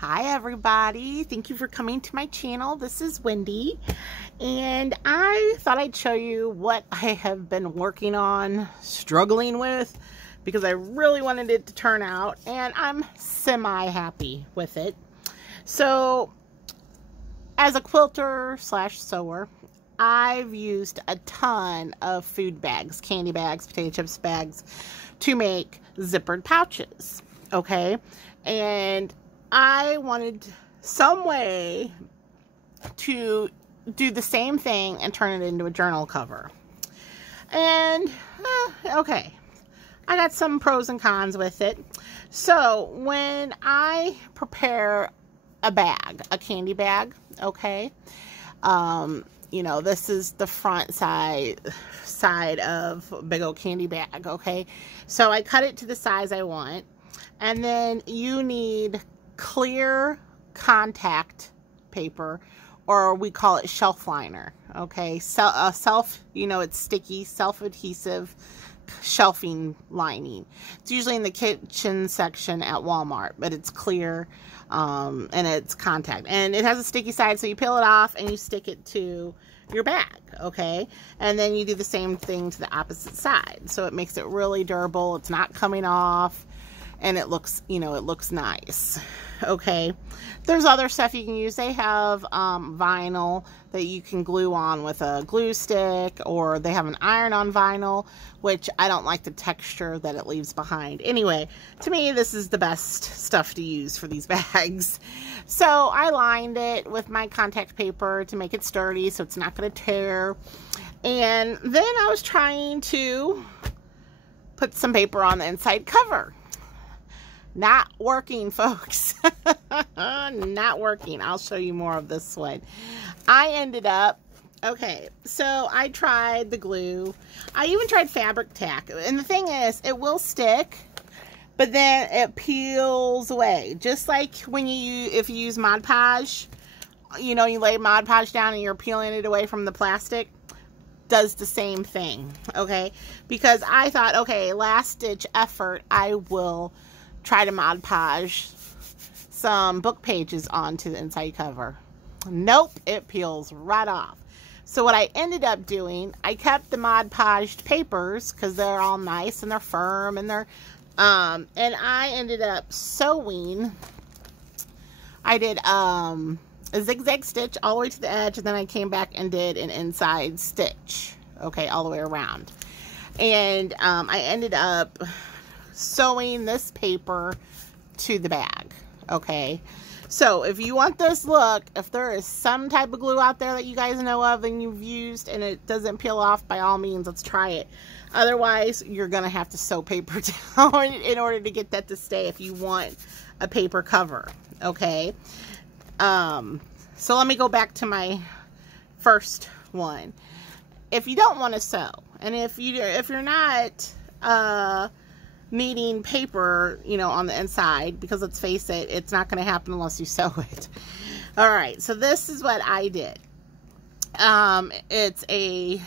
Hi everybody, thank you for coming to my channel. This is Wendy, and I thought I'd show you what I have been working on, struggling with, because I really wanted it to turn out, and I'm semi-happy with it. So, as a quilter slash sewer, I've used a ton of food bags, candy bags, potato chips bags, to make zippered pouches, okay? And I wanted some way to do the same thing and turn it into a journal cover. And, okay, I got some pros and cons with it. So, when I prepare a bag, a candy bag, okay, you know, this is the front side of a big old candy bag, okay? So, I cut it to the size I want. And then you need clear contact paper, or we call it shelf liner, okay? You know, it's sticky, self-adhesive shelving lining. It's usually in the kitchen section at Walmart, but it's clear, and it's contact. And it has a sticky side, so you peel it off and you stick it to your bag, okay? And then you do the same thing to the opposite side. So it makes it really durable. It's not coming off. And it looks, you know, it looks nice. Okay. There's other stuff you can use. They have vinyl that you can glue on with a glue stick, or they have an iron-on vinyl, which I don't like the texture that it leaves behind. Anyway, to me, this is the best stuff to use for these bags. So I lined it with my contact paper to make it sturdy so it's not going to tear. And then I was trying to put some paper on the inside cover. Not working, folks. Not working. I'll show you more of this one. I ended up, okay, so I tried the glue. I even tried fabric tack. And the thing is, it will stick, but then it peels away. Just like when if you use Mod Podge, you know, you lay Mod Podge down and you're peeling it away from the plastic. Does the same thing, okay? Because I thought, okay, last ditch effort, I will try to Mod Podge some book pages onto the inside cover. Nope, it peels right off. So what I ended up doing, I kept the Mod Podged papers because they're all nice and they're firm and they're, and I ended up sewing. I did a zigzag stitch all the way to the edge, and then I came back and did an inside stitch, okay, all the way around. And I ended up sewing this paper to the bag, okay? So if you want this look, if there is some type of glue out there that you guys know of and you've used and it doesn't peel off, by all means, let's try it. Otherwise, you're gonna have to sew paper down in order to get that to stay if you want a paper cover, okay? So let me go back to my first one. If you don't want to sew, and if you're not needing paper, you know, on the inside, because let's face it, it's not going to happen unless you sew it. All right, so this is what I did. It's a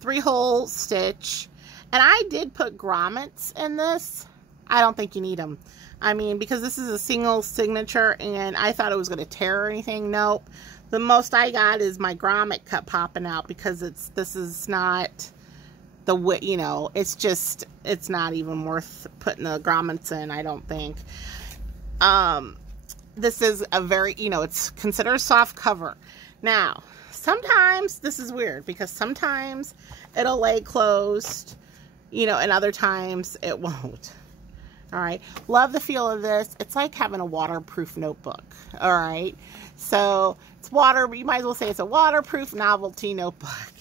3-hole stitch, and I did put grommets in this. I don't think you need them. I mean, because this is a single signature, and I thought it was going to tear or anything. Nope. The most I got is my grommet cut popping out, because this is not the, you know, it's not even worth putting the grommets in, I don't think. This is a very, you know, it's considered a soft cover. Now, sometimes this is weird, because sometimes it'll lay closed, you know, and other times it won't. All right. Love the feel of this. It's like having a waterproof notebook. All right. So it's you might as well say it's a waterproof novelty notebook.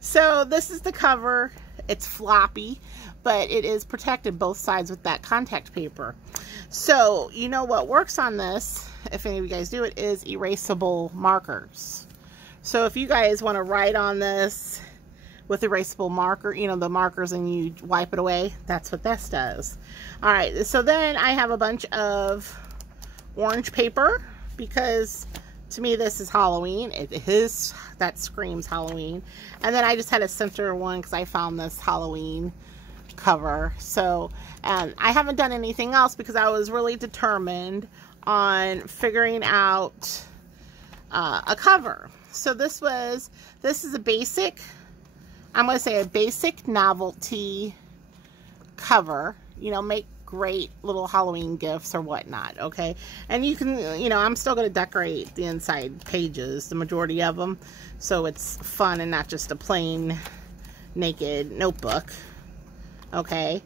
So this is the cover. It's floppy, but it is protected both sides with that contact paper. So, you know what works on this, if any of you guys do it, is erasable markers. So if you guys want to write on this with erasable marker, you know, the markers, and you wipe it away, that's what this does. All right, so then I have a bunch of orange paper, because to me this is Halloween. That screams Halloween. And then I just had a center one because I found this Halloween cover. So I haven't done anything else because I was really determined on figuring out a cover. So this is a basic, I'm going to say a basic novelty cover, you know, make great little Halloween gifts or whatnot, okay? And you can, you know, I'm still going to decorate the inside pages, the majority of them, so it's fun and not just a plain naked notebook, okay?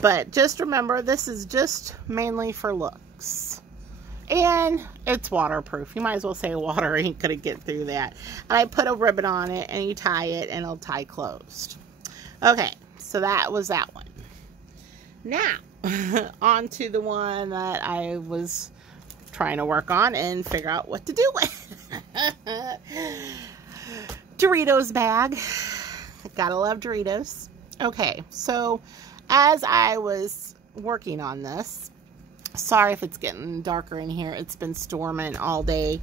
But just remember, this is just mainly for looks. And it's waterproof. You might as well say water ain't gonna get through that. And I put a ribbon on it, and you tie it, and it'll tie closed. Okay, so that was that one. Now, on to the one that I was trying to work on and figure out what to do with. Doritos bag. Gotta love Doritos. Okay, so as I was working on this, sorry if it's getting darker in here. It's been storming all day.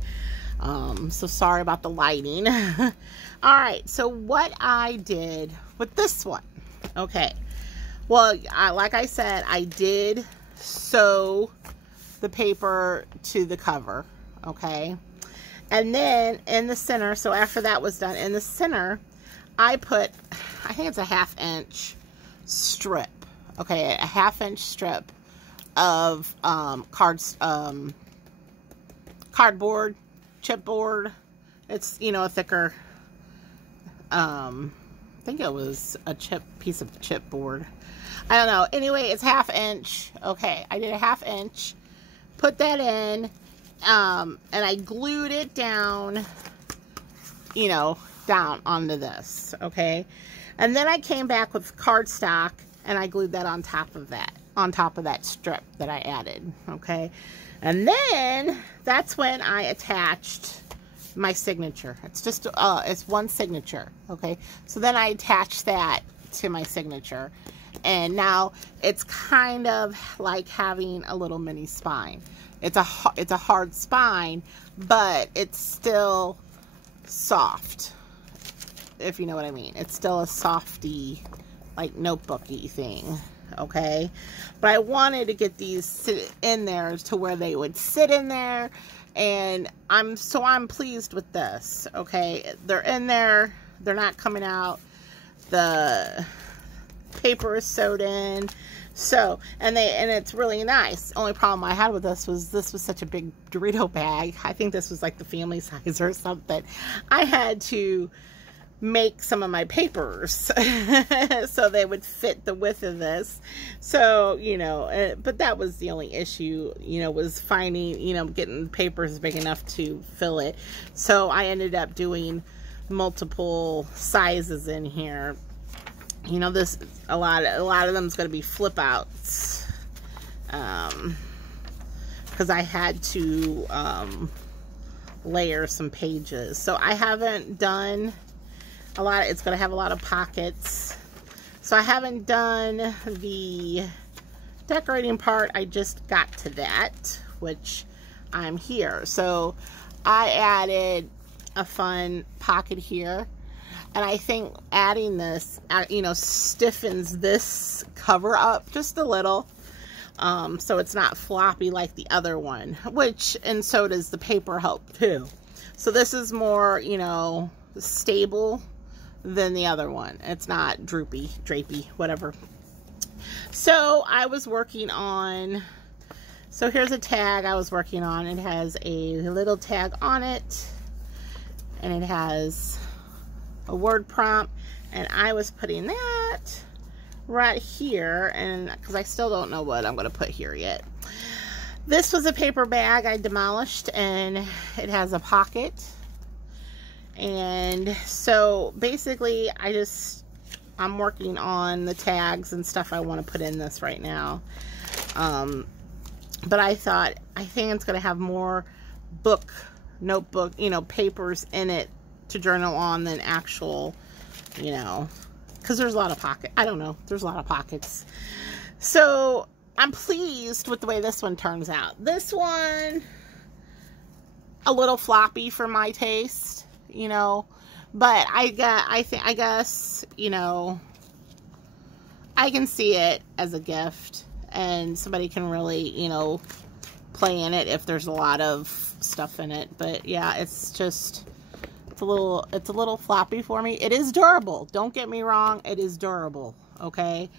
So sorry about the lighting. Alright, so what I did with this one. Okay. Well, like I said, I did sew the paper to the cover. Okay. And then in the center, so after that was done, in the center, I put, I think it's a 1/2 inch strip. Okay, a 1/2 inch strip of cardboard, chipboard. It's, you know, a thicker, I think it was a piece of chipboard. I don't know. Anyway, it's 1/2 inch. Okay, I did a 1/2 inch, put that in, and I glued it down, you know, down onto this, okay? And then I came back with cardstock, and I glued that on top of that strip that I added, okay? And then that's when I attached my signature. It's just it's one signature, okay? So then I attached that to my signature, and now it's kind of like having a little mini spine. It's a hard spine, but it's still soft, if you know what I mean. It's still a softy, like notebooky thing, okay? But I wanted to get these sit in there to where they would sit in there, and I'm pleased with this, okay? They're in there, they're not coming out, the paper is sewed in, so, and it's really nice. Only problem I had with this was such a big Dorito bag. I think this was like the family size or something. I had to make some of my papers so they would fit the width of this. So, you know, but that was the only issue, you know, was finding, you know, getting papers big enough to fill it. So I ended up doing multiple sizes in here. You know, this, a lot of them is going to be flip outs, because I had to layer some pages. So I haven't done a lot. It's going to have a lot of pockets. So I haven't done the decorating part. I just got to that, which I'm here. So I added a fun pocket here. And I think adding this, you know, stiffens this cover up just a little. So it's not floppy like the other one, and so does the paper help too. So this is more, you know, stable than the other one. It's not drapey, whatever. So I was working on, so here's a tag I was working on. It has a little tag on it, and it has a word prompt, and I was putting that right here, and because I still don't know what I'm going to put here yet. This was a paper bag I demolished, and it has a pocket. And so basically I'm working on the tags and stuff I want to put in this right now. But I think it's going to have more notebook, you know, papers in it to journal on than actual, you know, because there's a lot of pockets. I don't know. There's a lot of pockets. So I'm pleased with the way this one turns out. This one, a little floppy for my taste, you know, but I guess, you know, I can see it as a gift, and somebody can really, you know, play in it if there's a lot of stuff in it. But yeah, it's just, it's a little floppy for me. It is durable. Don't get me wrong. It is durable. Okay.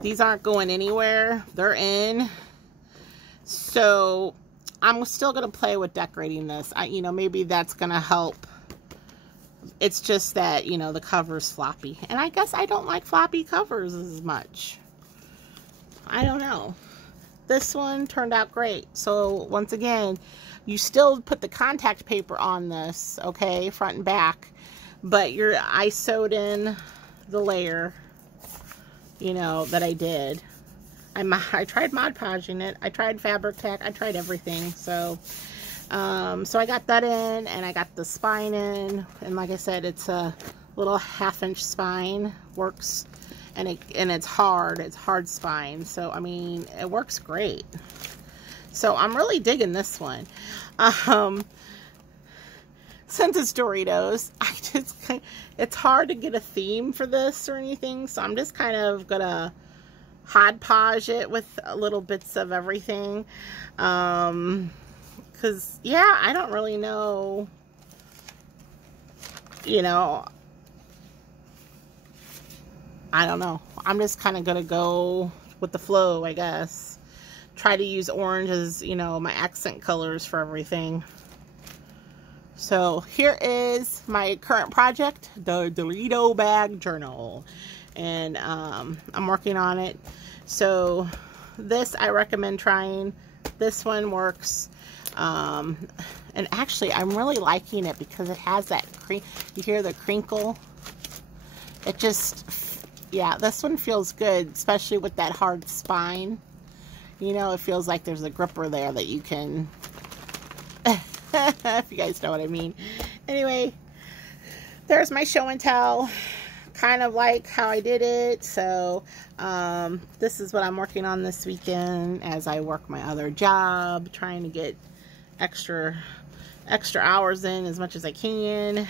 These aren't going anywhere. They're in. So I'm still going to play with decorating this. You know, maybe that's going to help. It's just that, you know, the cover's floppy. And I guess I don't like floppy covers as much. I don't know. This one turned out great. So once again, you still put the contact paper on this, okay, front and back. But I sewed in the layer, you know, that I did. I tried Mod Podging it. I tried Fabric Tack. I tried everything. So I got that in, and I got the spine in. And like I said, it's a little 1/2-inch spine. Works, and it's hard. It's hard spine. So I mean, it works great. So I'm really digging this one. Since it's Doritos, it's hard to get a theme for this or anything. So I'm just kind of gonna hodgepodge it with little bits of everything. Because, yeah, I don't really know, you know, I don't know. I'm just kind of going to go with the flow, I guess. Try to use orange as, you know, my accent colors for everything. So here is my current project, the Dorito Bag Journal. And I'm working on it. So this I recommend trying. This one works. And actually I'm really liking it because it has that you hear the crinkle. It just, yeah, this one feels good, especially with that hard spine. You know, it feels like there's a gripper there that you can if you guys know what I mean. Anyway, there's my show and tell. Kind of like how I did it. So this is what I'm working on this weekend as I work my other job, trying to get extra hours in as much as I can.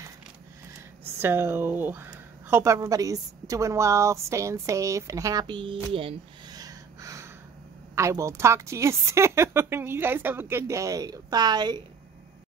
So hope everybody's doing well, staying safe and happy, and I will talk to you soon. You guys have a good day. Bye.